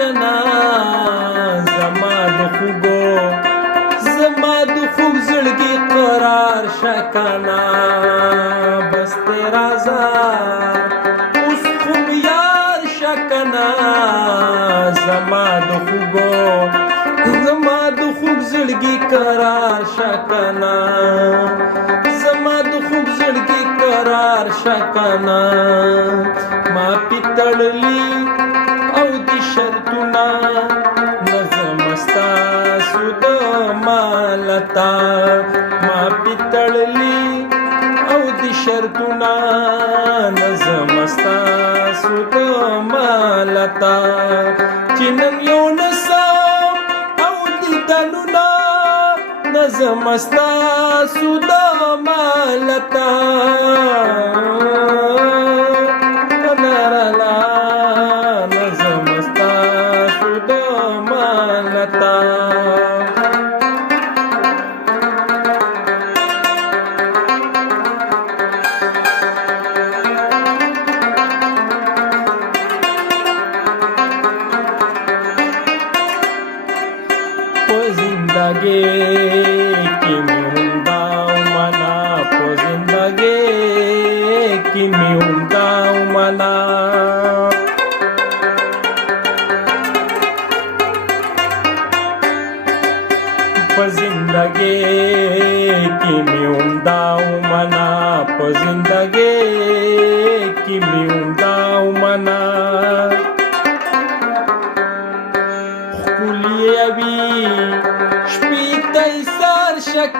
شکنا زما د خوګو زما د خوږ زړګي قرار شکنا بس تیرا زار اوس خو یار شکنا زما د خوګو زما د خوږ زړګي قرار شکنا زما د خوږ زړګي قرار شکنا ما پیتړلی او د شرطونه نظم ستاسو د مالتا ما پیتړلی او د شرطونه نظم ستاسو د مالتا چې نن یو نسم او د دلونه نظم ستاسو د مالتا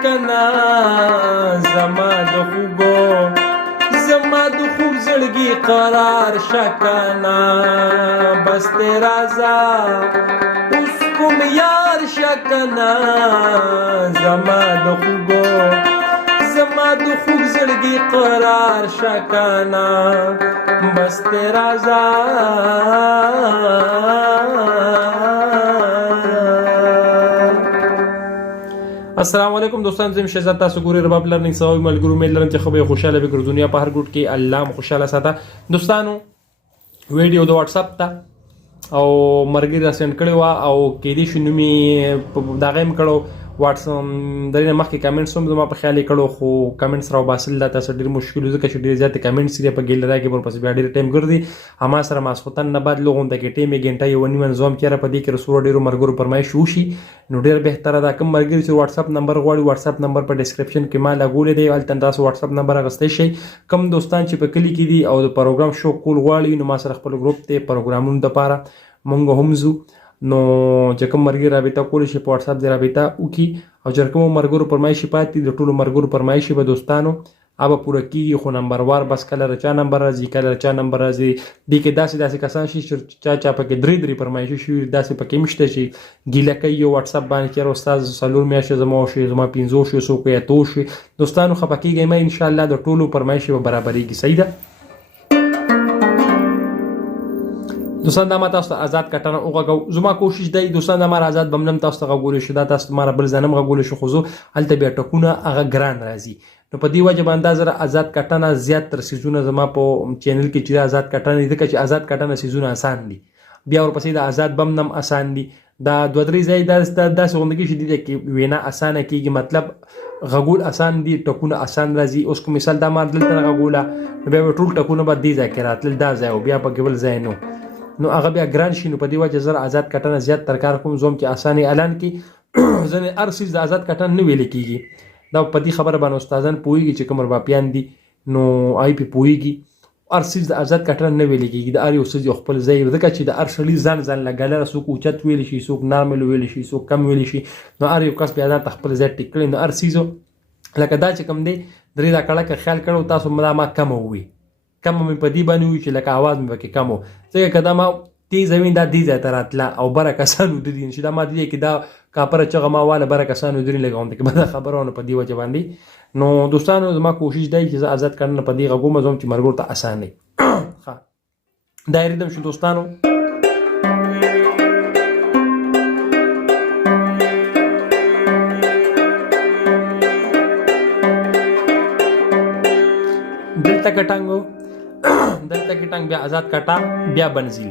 شکنا زما د خوګو زما د خوږ زړګي قرار شکنا بس تیرا زار اوس کوم یار شکنا زما د خوګو زما د خوږ زړګي قرار شکنا بس تیرا السلام علیکم دوستان زم شهزاد تاسو ګورئ رباب لرنینګ سوي ملګرو مې لرم چې خو به خوشاله وګړو دنیا په هر ګوټ کې الله مو خوشاله ساته دوستانو ویډیو د واتس اپ ته او مرګي را سند کړي وا او کې دي شنو می دا غیم کړو واتس درنه مخکې کمنټس هم زما په خیال کړو خو کمنټس راو باسل دا تاسو ډیر مشکل ځکه چې ډیر زیات کمنټس لري په ګیل راکې پر پس بیا ډیر ټایم ګرځي اما سره ماسختن نه بعد لوګون ته کې ټیم غنټه یو نیمه نظام چیرې په دې کې رسول ډیرو مرګرو پرمایش وشي نو ډیر بهتره دا کوم مرګري چې واتس اپ نمبر غواړي واتس اپ نمبر په ډسکرپشن کې ما لګولې دی ول تاسو واتس اپ نمبر غستې شي کم دوستان چې په کلی کې دي او د پروګرام شو کول غواړي نو ما سره خپل ګروپ ته پروګرامونو لپاره مونږ هم زو نو چې کوم مرګي رابطه کول شي په واتس اپ دی رابطه وکي او چې کوم مرګرو پرمایشي پاتې د ټولو مرګرو پرمایشي به دوستانو ابا پوره کیږي خو نمبر وار بس کله رچا نمبر راځي کله رچا نمبر راځي دې کې داسې کسان شي چې چا پکې درې پرمایشي شي داسې پکې مشته شي ګیله کوي یو واتس اپ باندې چې استاد سلور میاشه زما شي زما 500 شي سو کې تو شي دوستانو خپکیږي مې ان شاء الله د ټولو پرمایشي به برابرېږي صحیح ده دوستان دا ما تاسو ته آزاد کټنه اوغه زما کوشش دی دوستان دا ما آزاد بمنم تاسو ته غوړې شو دا تاسو ما بل ځنم غوړې شو خو زه الته بیا ټکونه هغه ګران راځي نو په دې وجه باندې زره آزاد کټنه زیات تر سيزونه زما په چینل کې چې آزاد کټنه دي چې آزاد کټنه سيزونه آسان دي بیا ورپسې د آزاد بمنم آسان دي دا دوه درې ځای دا څنګه شي دي چې وینا اسانه کیږي مطلب غوول آسان دي ټکونه آسان راځي اوس کو مثال دا ما دلته غووله بیا ټول ټکونه به دي ځای کې راتل دا ځای او بیا په ګول ځای نو هغه بیا ګران شي نو په دې وجه زره آزاد کټنه زیات تر کار کوم زوم چې اسانه اعلان کی ځنه ارسیز د آزاد کټنه نه ویل کیږي دا په دې خبره باندې استادان پويږي چې کومر باپیان دي نو آی پی پويږي ارسیز د آزاد کټنه نه ویل کیږي د ار یو سیز خپل ځای ورته چې د ارشلی ځان لګاله سو کوچت ویل شي سو نارمل ویل شي سو کم ویل شي نو ار یو کس بیا د خپل ځای ټیکل نو ارسیزو لکه دا چې کم دی درې دا کړه خیال کړو تاسو ما کم وي کم مې په دې باندې وی چې لکه आवाज مې وکي کمو ځکه کدا ما دې زمين دا دې ځای تراتله او برکسانو د دې چې دا ما دې کې دا کاپره چې ما والا برکسانو درې لګاوم ته به خبرونه په دې وجه باندې نو دوستانو زما کوشش دی چې آزاد کړنه په دې غوږم زوم چې مرګور ته اسانه ښه دایره دم شو دوستانو دلته کټانګو دلته کټانګ بیا آزاد کټا بیا بنزیل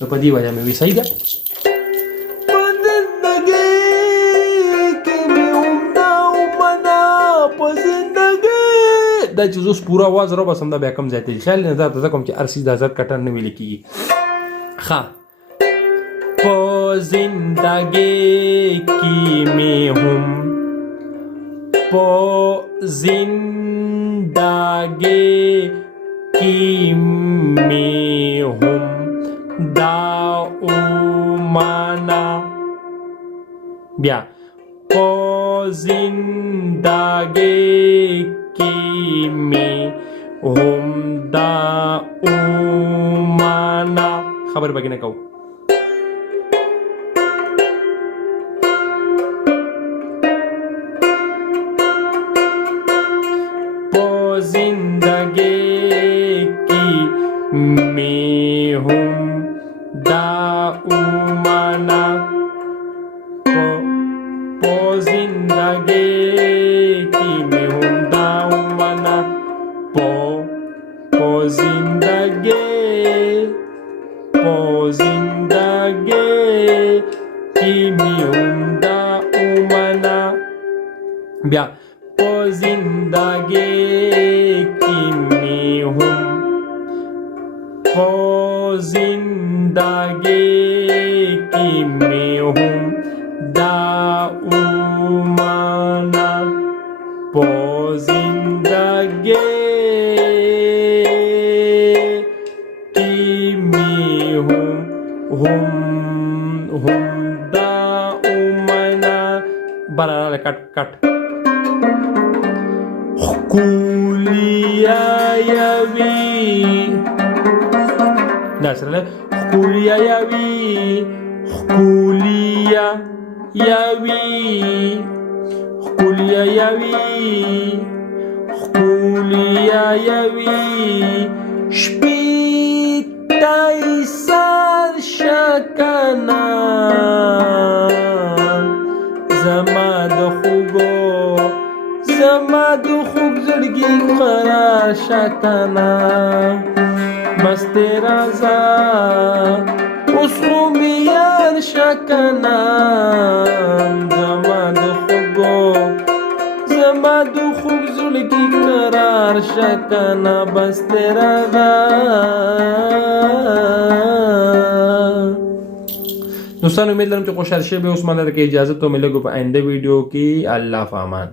نو په دې وجه مې وی صحیح ده دا چې زوس پورا आवाज را بسم دا بیا کم ځای خیال نه دا کوم چې ارسی د آزاد کټر نه ویل کیږي ها په زندګي کې مې هم په زندګي کې مې هم دا اومانا بیا په زندګي کې مې هم دا اومانا خبر بګی نه کو په زندګي کې مې هم دا اومانا په زندګي کې مې هم دا اومانا په زندګي کې مې هم دا اومانا بیا په زندګي کې مې هم په زندګي کې مې هم دا اومانا په زندګي کې مې هم دا اومانا بنانا کټ خکولیا یوی دا سره خکولیا یوی خکولیا یوی خکولیا یوی خکولیا یوی شپیتای سر شکنا زما د خوږ زړګي قرار شکنا مست رازا اوس خو مې یار شکنا زما د خوږ زړګي قرار شکنا بس رازا دوستان امید لرم چې خوشحال شوي اوس مالا کې اجازه ته ملګو په آینده ویډیو کې الله فامان